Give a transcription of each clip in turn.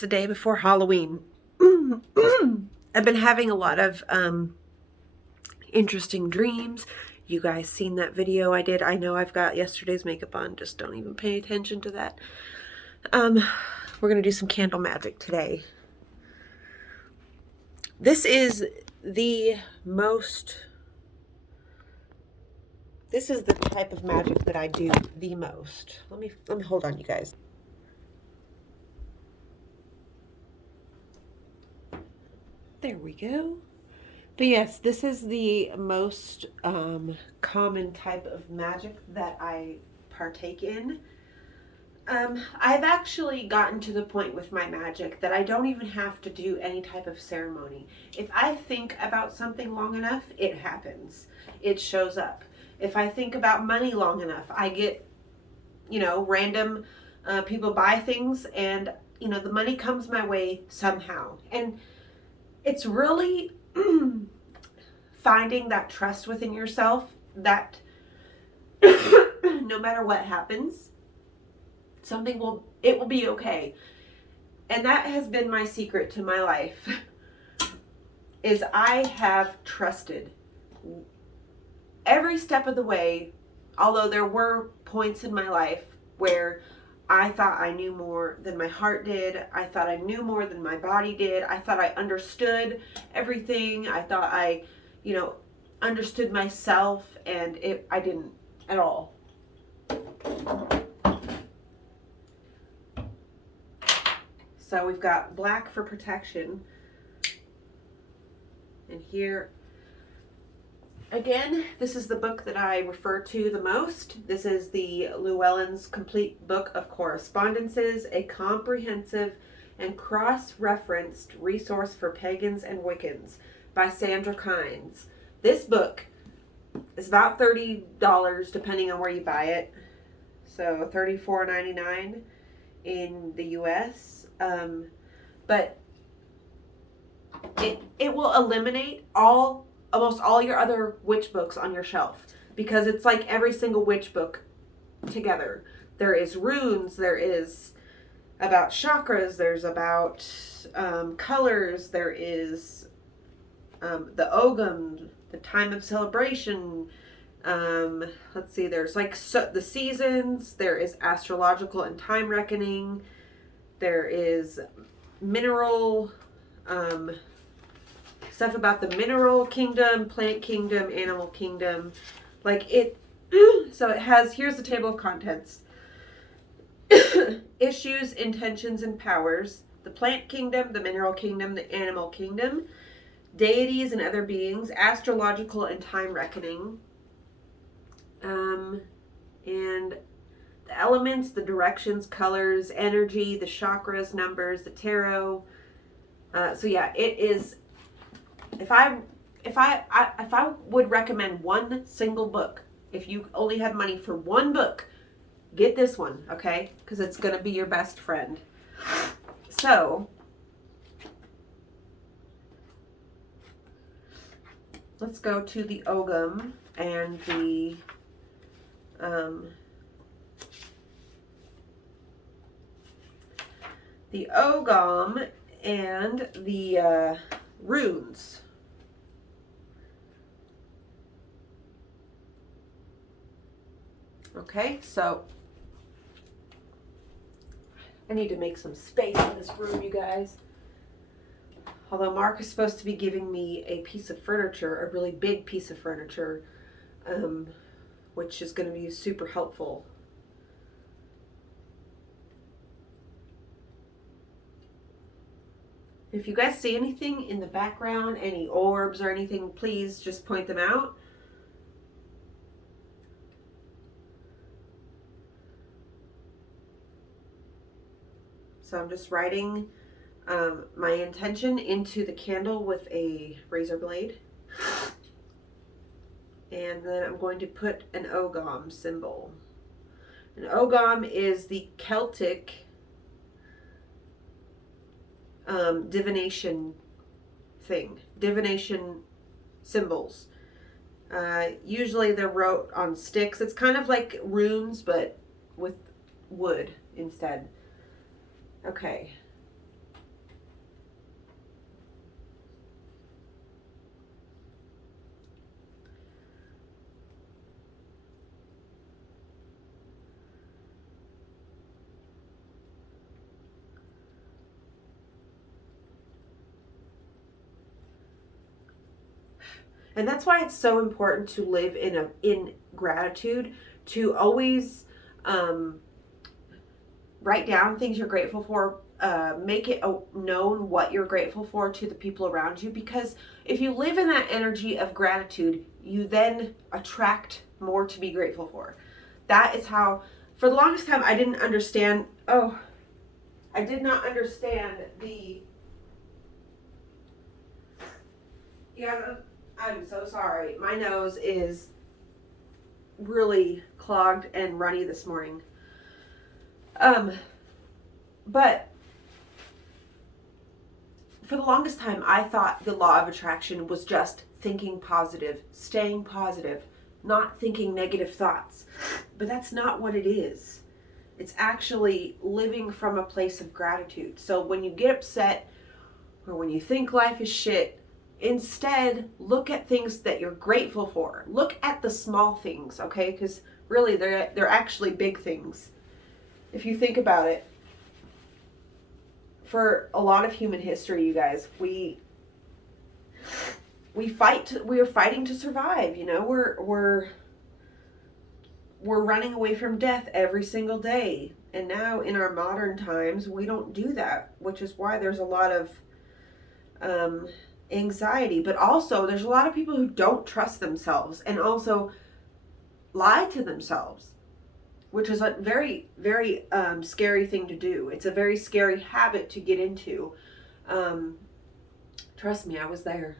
It's the day before Halloween. I've been having a lot of interesting dreams. You guys seen that video I did? I know I've got yesterday's makeup on, just don't even pay attention to that. We're gonna do some candle magic today. This is the type of magic that I do the most. Let me hold on, you guys. There we go. But yes, this is the most common type of magic that I partake in. I've actually gotten to the point with my magic that I don't even have to do any type of ceremony. If I think about something long enough, it happens. It shows up. If I think about money long enough, I get, random people buy things and, the money comes my way somehow. And it's really finding that trust within yourself that no matter what happens, it will be okay. And that has been my secret to my life is I have trusted every step of the way, although there were points in my life where I thought I knew more than my heart did. I thought I knew more than my body did. I thought I understood everything. I thought I, understood myself, and I didn't at all. So we've got black for protection. And here, again, this is the book that I refer to the most. This is the Llewellyn's Complete Book of Correspondences, a comprehensive and cross-referenced resource for pagans and Wiccans by Sandra Kynes. This book is about $30 depending on where you buy it. So $34.99 in the US. But it will eliminate almost all your other witch books on your shelf, because it's like every single witch book together. There is runes, there is about chakras, there's about colors, there is the Ogham, the time of celebration. Let's see, there's the seasons, there is astrological and time reckoning, there is mineral stuff about the mineral kingdom, plant kingdom, animal kingdom. So it has, here's the table of contents. Issues, intentions, and powers. The plant kingdom, the mineral kingdom, the animal kingdom. Deities and other beings. Astrological and time reckoning. And the elements, the directions, colors, energy, the chakras, numbers, the tarot. So yeah, it is. If I would recommend one single book, if you only had money for one book, get this one, okay? Because it's going to be your best friend. So, let's go to the Ogham and the Ogham and the runes. Okay, so I need to make some space in this room, you guys. Although Mark is supposed to be giving me a piece of furniture, a really big piece of furniture, which is going to be super helpful. If you guys see anything in the background, any orbs or anything, please just point them out. So I'm just writing my intention into the candle with a razor blade. And then I'm going to put an Ogham symbol. An Ogham is the Celtic divination thing. Divination symbols. Usually they're wrote on sticks. It's kind of like runes, but with wood instead. Okay. And that's why it's so important to live in gratitude, to always write down things you're grateful for. Make it known what you're grateful for to the people around you, because if you live in that energy of gratitude, you then attract more to be grateful for. That is how, for the longest time, I didn't understand. Oh, I did not understand the. Yeah, I'm so sorry. My nose is really clogged and runny this morning. But for the longest time, I thought the law of attraction was just thinking positive, staying positive, not thinking negative thoughts. But that's not what it is. It's actually living from a place of gratitude. So when you get upset or when you think life is shit, instead look at things that you're grateful for. Look at the small things, okay? Because really they're actually big things. If you think about it, for a lot of human history, you guys, we are fighting to survive, you know. We're running away from death every single day. And now in our modern times, we don't do that, which is why there's a lot of anxiety, but also there's a lot of people who don't trust themselves and also lie to themselves, which is a very, very scary thing to do. It's a very scary habit to get into. Trust me, I was there.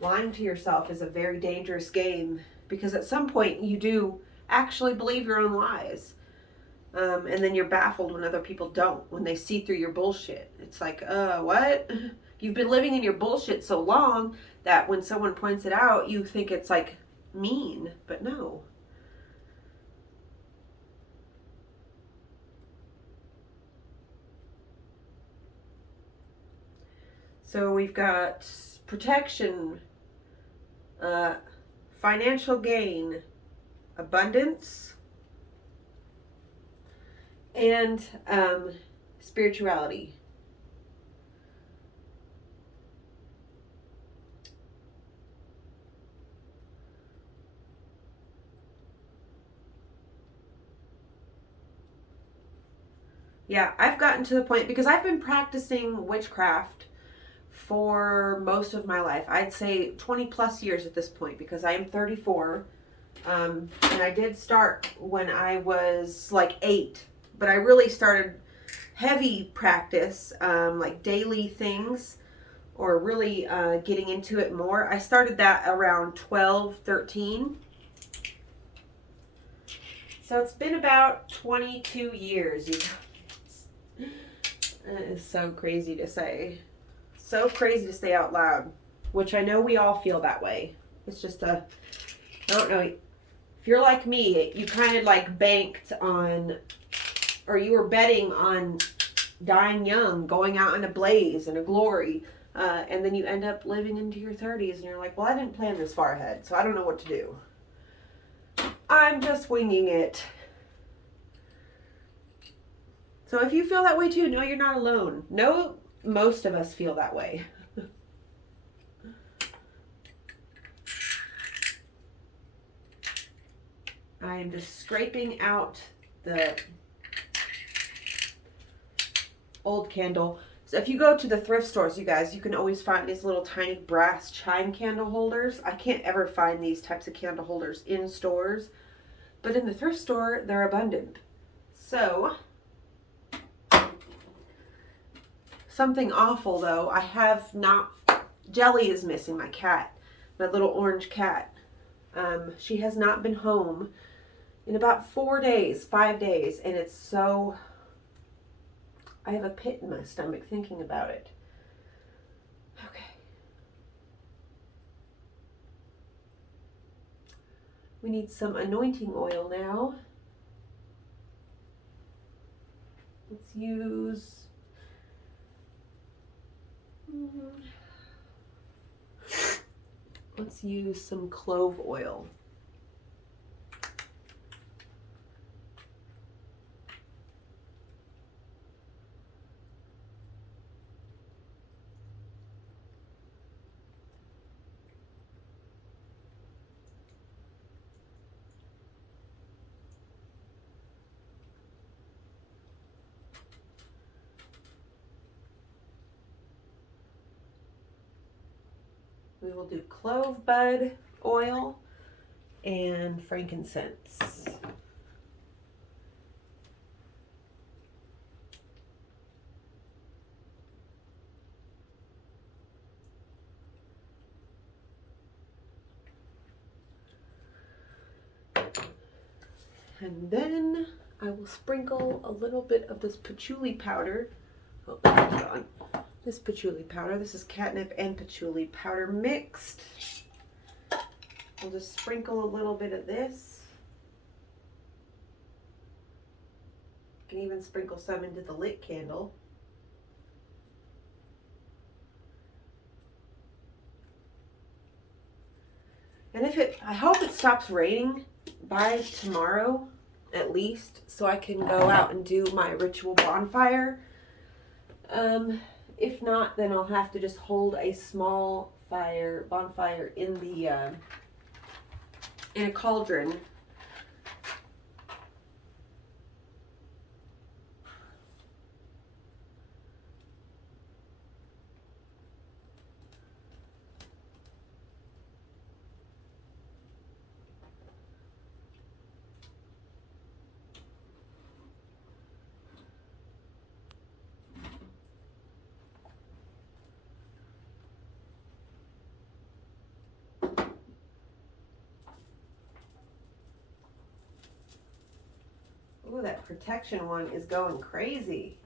Lying to yourself is a very dangerous game, because at some point you do actually believe your own lies. And then you're baffled when other people don't, when they see through your bullshit. It's like, what? You've been living in your bullshit so long that when someone points it out, you think it's like mean, but no. So we've got protection, financial gain, abundance, and spirituality. Yeah, I've gotten to the point, because I've been practicing witchcraft for most of my life. I'd say 20 plus years at this point, because I am 34. And I did start when I was like 8, but I really started heavy practice, like daily things, or really getting into it more. I started that around 12, 13. So it's been about 22 years, you guys. It is so crazy to say. So crazy to say out loud, which I know we all feel that way. It's just I don't know. If you're like me, you kind of like banked on, or you were betting on dying young, going out in a blaze and a glory, and then you end up living into your 30s and you're like, well, I didn't plan this far ahead, so I don't know what to do. I'm just winging it. So if you feel that way too, know you're not alone. No, most of us feel that way. I am just scraping out the old candle. So if you go to the thrift stores, you guys, you can always find these little tiny brass chime candle holders. I can't ever find these types of candle holders in stores, but in the thrift store, they're abundant. So, something awful though, I have not, Jelly is missing, my cat, my little orange cat. She has not been home in about 5 days, and it's so, I have a pit in my stomach thinking about it. Okay. We need some anointing oil now. Let's use some clove oil. We will do clove bud oil and frankincense. And then I will sprinkle a little bit of this patchouli powder. Oh, that's on. This patchouli powder. This is catnip and patchouli powder mixed. I'll just sprinkle a little bit of this. You can even sprinkle some into the lit candle. And I hope it stops raining by tomorrow at least, so I can go out and do my ritual bonfire. If not, then I'll have to just hold a small bonfire in a cauldron. Ooh, that protection one is going crazy.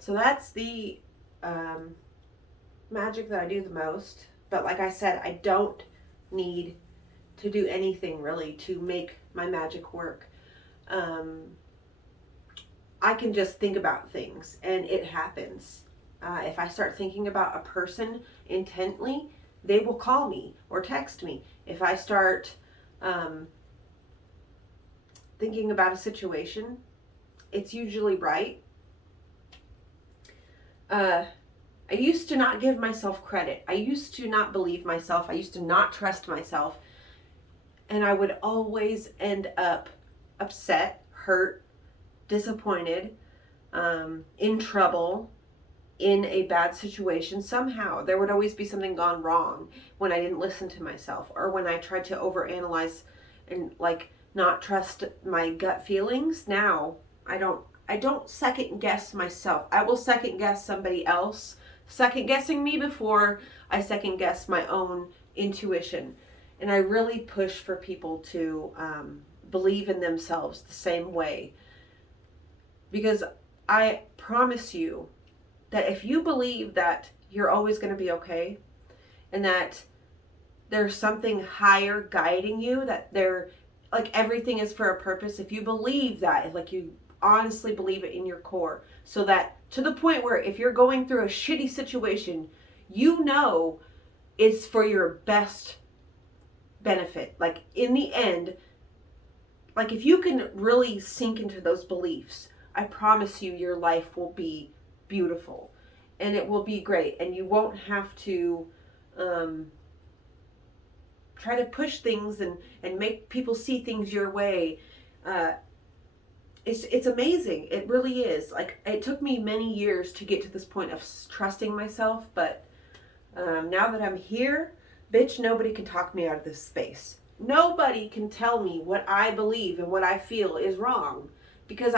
So that's the magic that I do the most. But like I said, I don't need to do anything really to make my magic work. I can just think about things and it happens. If I start thinking about a person intently, they will call me or text me. If I start thinking about a situation, it's usually right. I used to not give myself credit. I used to not believe myself. I used to not trust myself. And I would always end up upset, hurt, disappointed, in trouble, in a bad situation. Somehow there would always be something gone wrong when I didn't listen to myself, or when I tried to overanalyze and not trust my gut feelings. Now I don't second guess myself. I will second guess somebody else second guessing me before I second guess my own intuition. And I really push for people to believe in themselves the same way. Because I promise you that if you believe that you're always going to be okay, and that there's something higher guiding you, that everything is for a purpose, if you believe that, you honestly believe it in your core, so that to the point where if you're going through a shitty situation, you know it's for your best benefit. In the end, if you can really sink into those beliefs, I promise you your life will be beautiful and it will be great, and you won't have to try to push things and make people see things your way. It's amazing. It really is. It took me many years to get to this point of trusting myself, but now that I'm here, bitch, nobody can talk me out of this space. Nobody can tell me what I believe and what I feel is wrong, because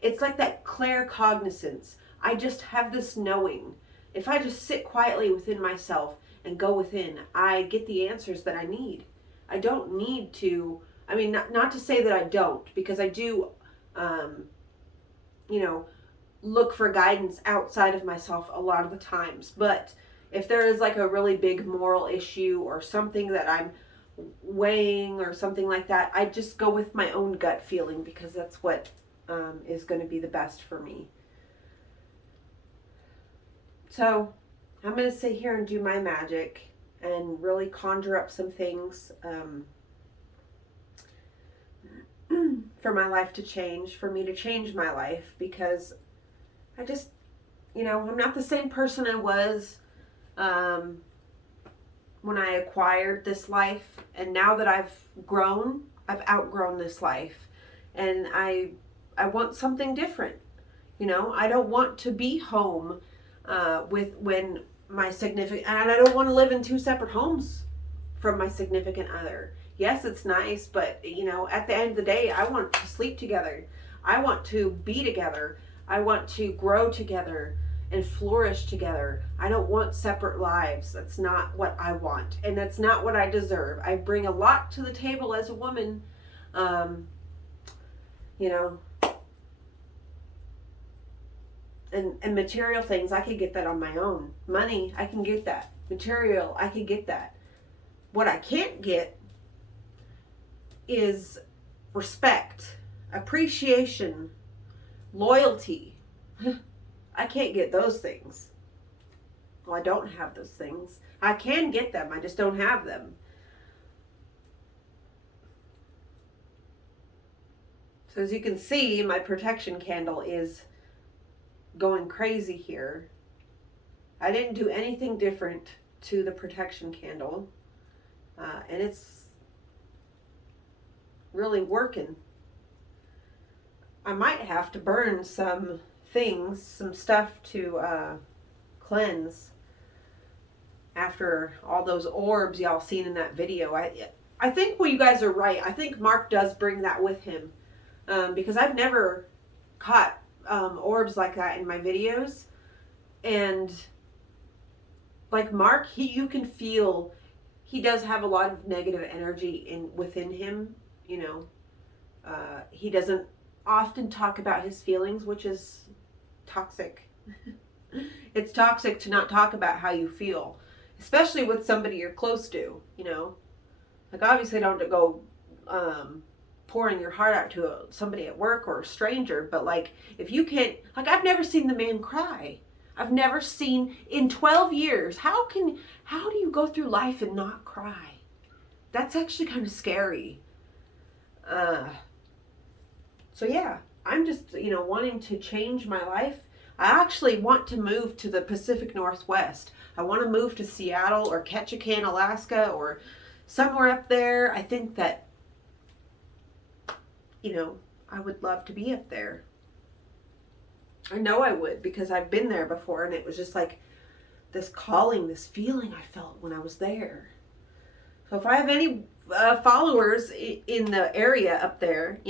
it's like that claircognizance. I just have this knowing If I just sit quietly within myself and go within, I get the answers that I need. I don't need to, I mean, not to say that I don't, because I do, you know, look for guidance outside of myself a lot of the times. But if there is like a really big moral issue or something that I'm weighing or something like that, I just go with my own gut feeling, because that's what is going to be the best for me. So I'm going to sit here and do my magic and really conjure up some things for my life to change, for me to change my life, because I just, I'm not the same person I was when I acquired this life. And now that I've grown, I've outgrown this life. And I want something different. I don't want to be home when my significant, and I don't want to live in two separate homes from my significant other. Yes, it's nice, but at the end of the day, I want to sleep together. I want to be together. I want to grow together and flourish together. I don't want separate lives. That's not what I want, and that's not what I deserve. I bring a lot to the table as a woman. And material things, I could get that on my own. Money, I can get that. Material, I can get that. What I can't get is respect, appreciation, loyalty. I can't get those things. Well, I don't have those things. I can get them, I just don't have them. So as you can see, my protection candle is going crazy here. I didn't do anything different to the protection candle, and it's really working. I might have to burn some things, some stuff to cleanse after all those orbs y'all seen in that video. I think, well, you guys are right. I think Mark does bring that with him, because I've never caught orbs like that in my videos. And like Mark, you can feel he does have a lot of negative energy within him. He doesn't often talk about his feelings, which is toxic. It's toxic to not talk about how you feel, especially with somebody you're close to. Like, obviously don't go pouring your heart out to somebody at work or a stranger, but like, if you can't, like, I've never seen the man cry. I've never seen, in 12 years, how do you go through life and not cry? That's actually kind of scary. So yeah, I'm just, wanting to change my life. I actually want to move to the Pacific Northwest. I want to move to Seattle or Ketchikan, Alaska, or somewhere up there. I think that, I would love to be up there. I know I would, because I've been there before, and it was just like this calling, this feeling I felt when I was there. So if I have any followers in the area up there,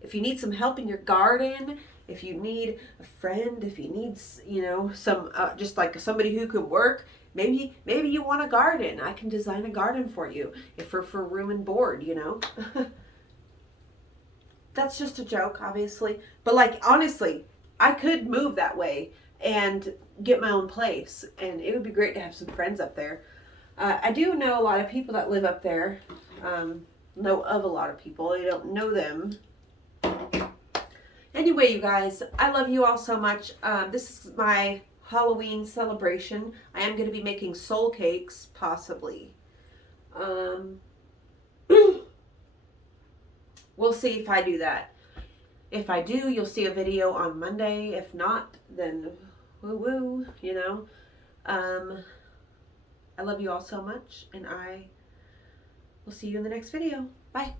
if you need some help in your garden, if you need a friend, if you need, some, just like somebody who could work, maybe you want a garden. I can design a garden for you, for room and board, That's just a joke, obviously. But like, honestly, I could move that way and get my own place, and it would be great to have some friends up there. I do know a lot of people that live up there. Know of a lot of people. I don't know them. Anyway, you guys, I love you all so much. This is my Halloween celebration. I am going to be making soul cakes, possibly. We'll see if I do that. If I do, you'll see a video on Monday. If not, then woo-woo, I love you all so much, and I will see you in the next video. Bye.